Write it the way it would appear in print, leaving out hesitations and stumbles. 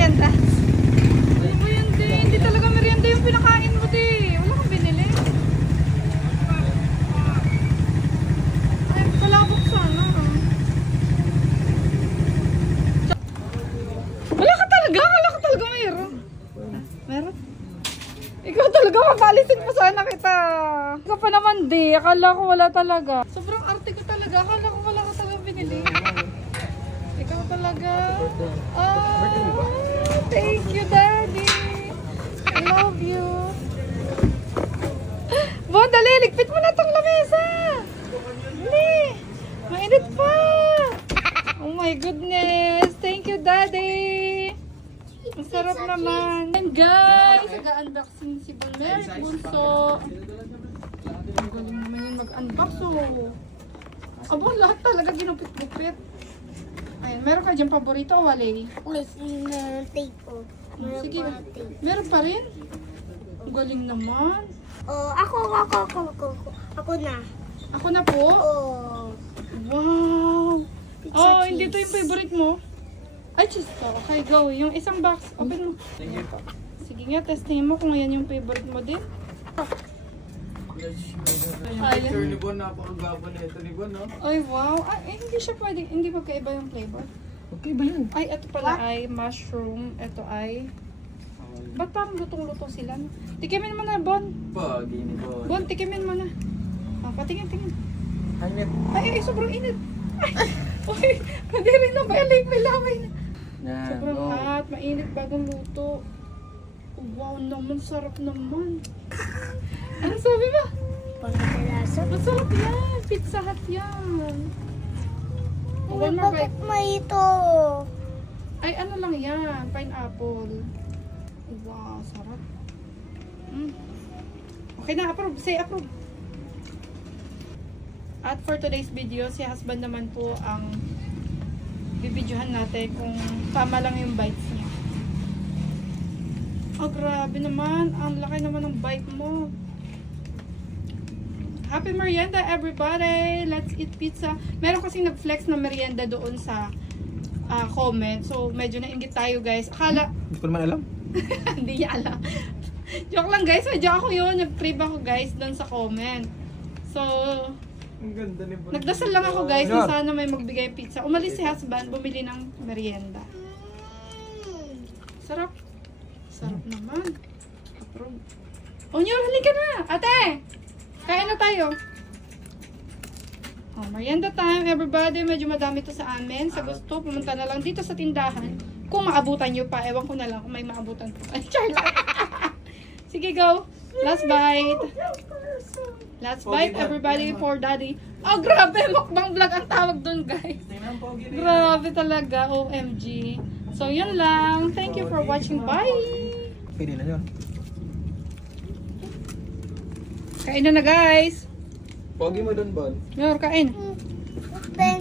merienda? Ano ba yun, di? Hindi talaga merienda yung pinakain mo, di. Wala kang binili. Ay, palabok sana. Wala ka talaga? Wala ka talaga mayroon? Meron? Ikaw talaga, mapalisin mo sana kita. Ikaw pa naman, di. Akala ko wala talaga. Sobrang arte ko talaga. Akala ko wala ka talaga binili. Ikaw talaga. Ah, thank you, Daddy. I love you. Bon, dali. Ligpit mo na tong lamesa. Dali. Mainit pa. Oh my goodness. Thank you, Daddy. Ang sarap naman. And guys, nag-unboxing si Bonmer Bunso. Ang galing naman yung mag-unbox. Abo, lahat talaga ginupit-gupit. Ayun, meron ka dyan paborito o wali? Meron tape po. Sige, meron pa rin? Ang galing naman. Oh, ako na. Ako na po? Oh. Wow! Pizza Oh, cheese. hindi to yung favorite mo? Ay, cheese to. Okay, go. Yung isang box, open mo. Sige nga, testingin mo kung ayan yung favorite mo din. Ay, ni Bon, napakagabo na ito ni Bon, no? Ay, wow. Ay, hindi siya pwede. Hindi magkaiba yung flavor. Okay ba yan? Ay, ito pala ay mushroom. Ito ay... Ba't parang lutong-luto sila? No? Tikimin mo na, Bon. Pagi ni Bon. Bon, tikimin mo na. Ah, patingin-tingin. Init. Ay, sobrang init. Ay, uy, hindi rin na balik. May lamay na. Yan. Sobrang hot. Mainit bagong luto. Oh, wow naman. Sarap naman. Ano sabi ba? Pagkakalasa. Masarap yan. Pizza Hut yan. Oh, one more bite. Bakit may ito? Ay, ano lang yan. Pineapple. Wow, sarap. Okay na, approve. Say approve. At for today's video, si husband naman po ang bibidyohan natin kung tama lang yung bites niya. Oh, grabe naman. Ang laki naman ng bite mo. Happy merienda, everybody! Let's eat pizza. Meron kasing nag-flex na merienda doon sa comment. So, medyo nainggit tayo, guys. Akala... Hindi ko naman alam. Hindi niya alam. Joke lang, guys. Medyo ako yun. Nag-crave ako, guys, doon sa comment. So... Ang ganda ni Bon. Nagdasal lang ako, guys, na sana may magbigay pizza. Umalis si husband, bumili ng merienda. Sarap. Sarap naman. Approve. Oh, Nyor, halika na. Ate, kain na tayo. Oh, merienda time, everybody. Medyo madami to sa amin. Sa gusto, pumunta na lang dito sa tindahan. Kung maabutan nyo pa, ewan ko na lang kung may maabutan po. Ay, Charlotte. Sige, go. Last bite. Last bite, everybody, for daddy. Oh, grabe, mukbang vlog ang tawag doon, guys. Grabe talaga, OMG. So, yun lang. Thank you for watching. Bye! Pwede na yun. Kain na, guys. Pogi mo doon, Bon. Yor, kain. Open.